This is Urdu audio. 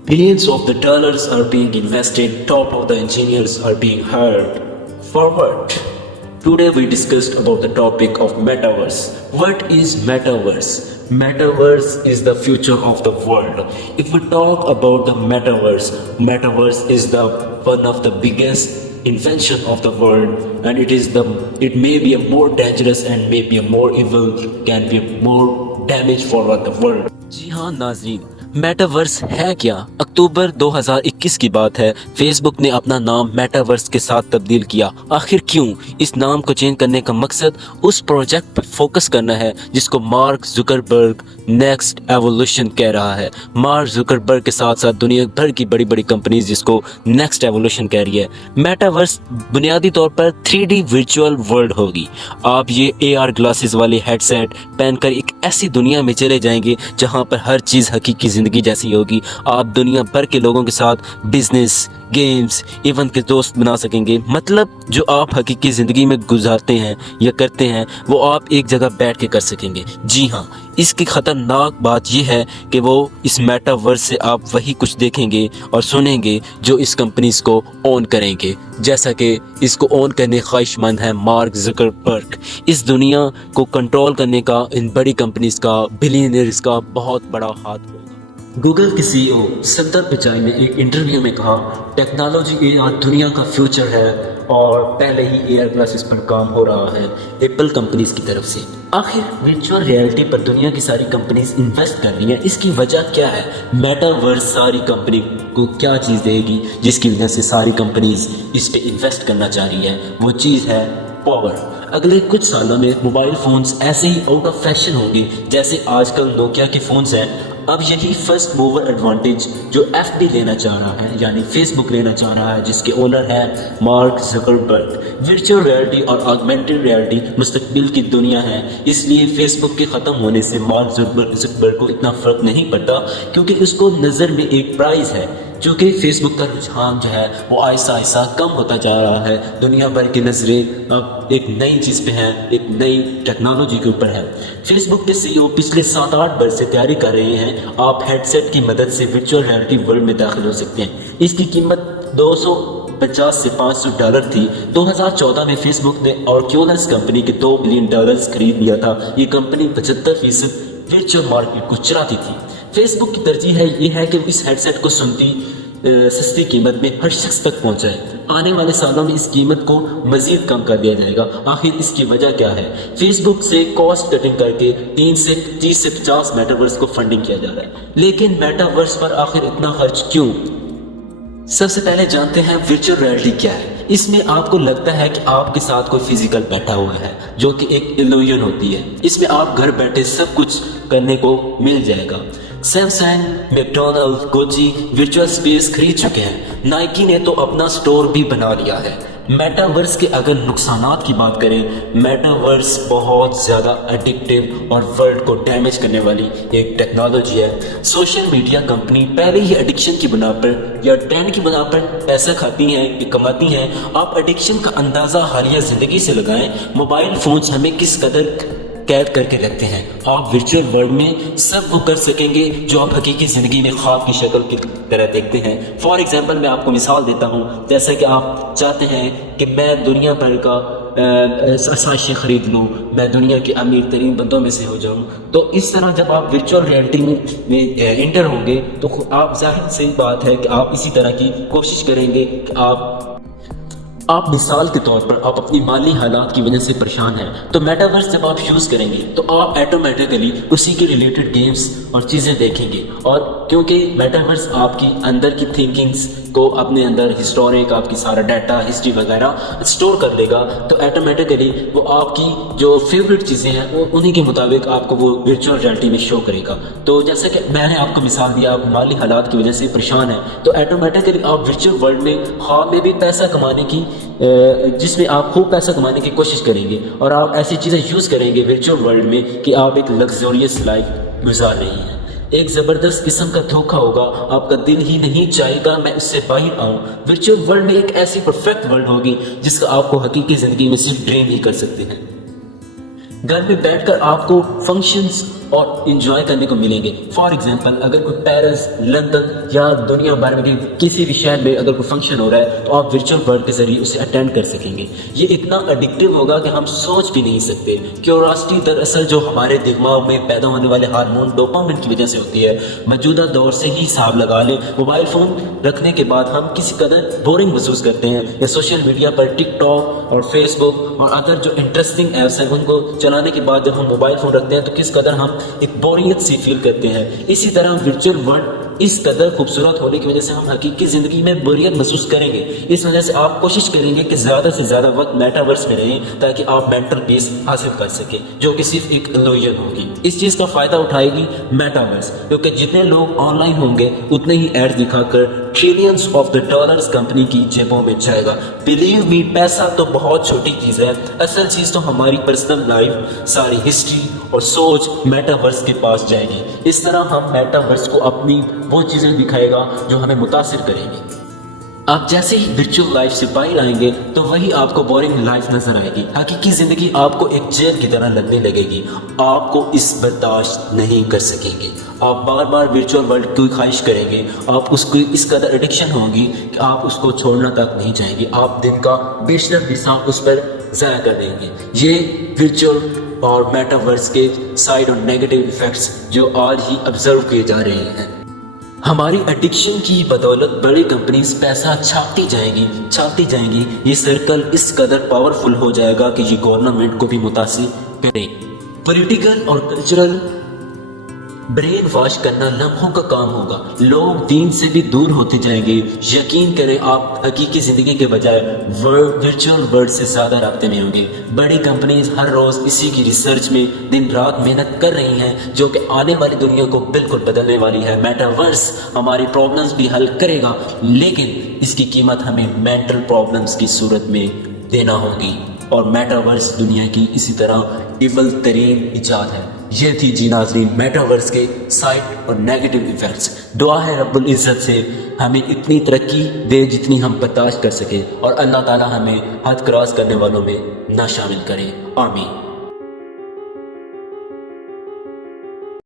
Billions of the dollars are being invested, top of the engineers are being hired. For what? Today we discussed about the topic of metaverse. What is metaverse? Metaverse is the future of the world. If we talk about the metaverse is the one of the biggest invention of the world, and it may be a more dangerous and maybe a more evil, can be more damage for the world. جی ہاں ناظرین، میٹاورس ہے کیا؟ اکتوبر 2021 کی بات ہے، فیس بک نے اپنا نام میٹاورس کے ساتھ تبدیل کیا۔ آخر کیوں؟ اس نام کو چینج کرنے کا مقصد اس پروجیکٹ پہ فوکس کرنا ہے جس کو مارک زکربرگ نیکسٹ ایوولوشن کہہ رہا ہے۔ مارک زکربرگ کے ساتھ ساتھ دنیا بھر کی بڑی بڑی کمپنیز جس کو نیکسٹ ایوولوشن کہہ رہی ہے۔ میٹاورس بنیادی طور پر 3D ورچوئل ورلڈ ہوگی۔ آپ یہ AR گلاسز والے ہیڈ سیٹ پہن کر ایک ایسی دنیا میں چلے جائیں گے جہاں پر ہر چیز حقیقی زندگی جیسی ہوگی۔ آپ دنیا بھر کے لوگوں کے ساتھ بزنس، گیمز، ایون کے دوست بنا سکیں گے۔ مطلب جو آپ حقیقی زندگی میں گزارتے ہیں یا کرتے ہیں وہ آپ ایک جگہ بیٹھ کے کر سکیں گے۔ جی ہاں، اس کی خطرناک بات یہ ہے کہ وہ اس میٹاورس سے آپ وہی کچھ دیکھیں گے اور سنیں گے جو اس کمپنیز کو اون کریں گے، جیسا کہ اس کو اون کرنے خواہش مند ہے مارک زکربرگ۔ اس دنیا کو کنٹرول کرنے کا ان بڑی کمپنیز کا، بلینئرز کا بہت بڑا ہاتھ ہوگا۔ گوگل کے CEO سندر پچائی نے ایک انٹرویو میں کہا ٹیکنالوجی AR دنیا کا فیوچر ہے اور پہلے ہی AR گلاسز پر کام ہو رہا ہے ایپل کمپنیز کی طرف سے۔ آخر ورچوئل ریئلٹی پر دنیا کی ساری کمپنیز انویسٹ کر رہی ہیں، اس کی وجہ کیا ہے؟ میٹاورس ساری کمپنی کو کیا چیز دے گی جس کی وجہ سے ساری کمپنیز اس پہ انویسٹ کرنا چاہ رہی ہے؟ وہ چیز ہے پاور۔ اگلے کچھ سالوں میں موبائل فونز ایسے ہی آؤٹ آف فیشن ہوں گے جیسے آج کل نوکیا کے فونز ہیں۔ اب یہی فرسٹ موور ایڈوانٹیج جو FB لینا چاہ رہا ہے، یعنی فیس بک لینا چاہ رہا ہے جس کے اونر ہے مارک زکربرگ۔ ورچوئل ریئلٹی اور آگمنٹڈ ریئلٹی مستقبل کی دنیا ہے، اس لیے فیس بک کے ختم ہونے سے مارک زکربرگ کو اتنا فرق نہیں پڑتا کیونکہ اس کو نظر میں ایک پرائز ہے۔ چونکہ فیس بک کا رجحان جو ہے وہ آہستہ آہستہ کم ہوتا جا رہا ہے، دنیا بھر کی نظریں اب ایک نئی چیز پہ ہیں، ایک نئی ٹیکنالوجی کے اوپر ہے۔ فیس بک کے CEO پچھلے 7-8 برس سے تیاری کر رہے ہیں، آپ ہیڈ سیٹ کی مدد سے ورچوئل ریئلٹی ورلڈ میں داخل ہو سکتے ہیں۔ اس کی قیمت $250 سے $500 تھی۔ 2014 میں فیس بک نے آرکیولس کمپنی کے $2 بلین خرید لیا تھا۔ یہ کمپنی 75% ورچوئل مارکیٹ کو چلاتی تھی۔ فیس بک کی ترجیح یہ ہے کہ وہ اس ہیڈ سیٹ کو سستی قیمت میں ہر شخص تک پہنچائے۔ آنے والے سالوں میں اس قیمت کو مزید کم کر دیا جائے گا۔ آخر اس کی وجہ کیا ہے؟ فیس بک سے کاسٹ کٹنگ کر کے 30 سے 50 میٹاورس کو فنڈنگ کیا جا رہا ہے۔ لیکن میٹاورس پر آخر اتنا خرچ کیوں؟ سب سے پہلے جانتے ہیں ورچوئل ریئلٹی کیا ہے۔ اس میں آپ کو لگتا ہے کہ آپ کے ساتھ کوئی فزیکل بیٹھا ہوا ہے جو کہ ایک ایلوژن ہوتی ہے۔ اس میں آپ گھر بیٹھے سب کچھ کرنے کو مل جائے گا۔ Samsung, McDonald, Gucci virtual space خرید چکے ہیں۔ نائکی نے تو اپنا سٹور بھی بنا لیا ہے۔ میٹاورس کے اگر نقصانات کی بات کریں، میٹاورس بہت زیادہ ایڈکٹیو اور ورلڈ کو ڈیمیج کرنے والی ایک ٹیکنالوجی ہے۔ سوشل میڈیا کمپنی پہلے ہی ایڈکشن کی بنا پر یا ٹرینڈ کی بنا پر پیسہ کھاتی ہیں یا کماتی ہیں۔ آپ ایڈکشن کا اندازہ حالیہ زندگی سے لگائیں، موبائل فونز ہمیں کس قدر قید کر کے رکھتے ہیں۔ آپ ورچوئل ورلڈ میں سب وہ کر سکیں گے جو آپ حقیقی زندگی میں خواب کی شکل کی طرح دیکھتے ہیں۔ فار ایگزامپل میں آپ کو مثال دیتا ہوں، جیسا کہ آپ چاہتے ہیں کہ میں دنیا بھر کا آسائشیں خرید لوں، میں دنیا کے امیر ترین بندوں میں سے ہو جاؤں، تو اس طرح جب آپ ورچوئل ریئلٹی میں انٹر ہوں گے تو آپ ظاہر سی بات ہے کہ آپ اسی طرح کی کوشش کریں گے کہ آپ مثال کے طور پر آپ اپنی مالی حالات کی وجہ سے پریشان ہیں، تو میٹاورس جب آپ یوز کریں گے تو آپ ایٹومیٹکلی اسی کے ریلیٹڈ گیمز اور چیزیں دیکھیں گے، اور کیونکہ میٹاورس آپ کی اندر کی تھنکنگز کو اپنے اندر ہسٹورک آپ کی سارا ڈیٹا ہسٹری وغیرہ اسٹور کر لے گا، تو ایٹومیٹکلی وہ آپ کی جو فیوریٹ چیزیں ہیں وہ انہی کے مطابق آپ کو وہ ورچوئل ریئلٹی میں شو کرے گا۔ تو جیسا کہ میں نے آپ کو مثال دیا، آپ مالی حالات کی وجہ سے پریشان ہیں تو ایٹومیٹکلی آپ ورچوئل ورلڈ میں خواب میں بھی پیسہ کمانے کی جس میں آپ خوب پیسہ کمانے کی کوشش کریں گے اور آپ ایسی چیزیں یوز کریں گے ورچوئل ورلڈ میں کہ آپ ایک لگزوریس لائف گزار رہی ہیں۔ ایک زبردست قسم کا دھوکہ ہوگا، آپ کا دل ہی نہیں چاہے گا میں اس سے باہر آؤں۔ ورچوئل ورلڈ میں ایک ایسی پرفیکٹ ورلڈ ہوگی جس کا آپ کو حقیقی زندگی میں صرف ڈریم ہی کر سکتے ہیں۔ گھر میں بیٹھ کر آپ کو فنکشنز اور انجوائے کرنے کو ملیں گے. فار ایگزامپل اگر کوئی پیرس، لندن یا دنیا بھر میں کسی بھی شہر میں اگر کوئی فنکشن ہو رہا ہے تو آپ ورچوئل ورلڈ کے ذریعے اسے اٹینڈ کر سکیں گے. یہ اتنا اڈکٹیو ہوگا کہ ہم سوچ بھی نہیں سکتے. کیوریاسٹی دراصل جو ہمارے دماغ میں پیدا ہونے والے ہارمون ڈوپامن کی وجہ سے ہوتی ہے. موجودہ دور سے ہی حساب لگا لیں، موبائل فون رکھنے کے بعد ہم کسی قدر بورنگ محسوس کرتے ہیں یا سوشل میڈیا پر ٹک ٹاک اور فیس بک اور ادر جو انٹرسٹنگ ایپس ہیں ان کو چلانے کے بعد جب ہم موبائل فون رکھتے ہیں تو کس قدر ہم ایک بوریت سی فیل کرتے ہیں. اسی طرح ورچوئل ورلڈ اس قدر خوبصورت ہونے کی وجہ سے ہم حقیقی زندگی میں بوریت محسوس کریں گے. اس وجہ سے آپ کوشش کریں گے کہ زیادہ سے زیادہ وقت میٹاورس میں رہیں تاکہ آپ مینٹل پیس حاصل کر سکیں، جو کہ صرف ایک illusion ہوگی. اس چیز کا فائدہ اٹھائے گی میٹاورس، کیونکہ جتنے لوگ آن لائن ہوں گے اتنے ہی ایڈ دکھا کر trillions of the dollars company کی جیبوں میں جائے گا. بلیو می، پیسہ تو بہت چھوٹی چیز ہے، اصل چیز تو ہماری پرسنل لائف، ساری ہسٹری اور سوچ میٹاورس کے پاس جائے گی. اس طرح ہم میٹاورس کو اپنی وہ چیزیں دکھائے گا جو ہمیں متاثر کریں گے. آپ جیسے ہی ورچوئل لائف سے باہر آئیں گے تو وہی آپ کو بورنگ لائف نظر آئے گی. حقیقی زندگی آپ کو ایک جیل کی طرح لگنے لگے گی. آپ کو اس برداشت نہیں کر سکیں گے. آپ بار بار ورچوئل ورلڈ کی خواہش کریں گے. آپ اس کو اس قدر ایڈکشن ہوگی کہ آپ اس کو چھوڑنا تک نہیں چاہیں گے. آپ دن کا بیشتر حصہ اس پر ضائع کر دیں گے. یہ ورچوئل اور میٹاورس کے سائڈ اور نیگیٹو ایفیکٹس جو آج ہی آبزرو کیے جا رہے ہیں. ہماری ایڈکشن کی بدولت بڑی کمپنیز پیسہ چھاپتی جائیں گی. یہ سرکل اس قدر پاورفل ہو جائے گا کہ یہ گورنمنٹ کو بھی متاثر کرے. پولیٹیکل اور کلچرل برین واش کرنا لمحوں کا کام ہوگا. لوگ دین سے بھی دور ہوتے جائیں گے. یقین کریں آپ حقیقی زندگی کے بجائے ورچوئل ورلڈ سے زیادہ رابطے میں ہوں گے. بڑی کمپنیز ہر روز اسی کی ریسرچ میں دن رات محنت کر رہی ہیں جو کہ آنے والی دنیا کو بالکل بدلنے والی ہے. میٹاورس ہماری پرابلمز بھی حل کرے گا لیکن اس کی قیمت ہمیں مینٹل پرابلمز کی صورت میں دینا ہوگی. اور میٹاورس دنیا کی اسی طرح ایول ترین ایجاد ہے. یہ تھی جی ناظرین میٹاورس کے سائڈ اور نیگیٹو ایفیکٹس. دعا ہے رب العزت سے ہمیں اتنی ترقی دے جتنی ہم برداشت کر سکیں اور اللہ تعالی ہمیں حد کراس کرنے والوں میں نہ شامل کرے. آمین.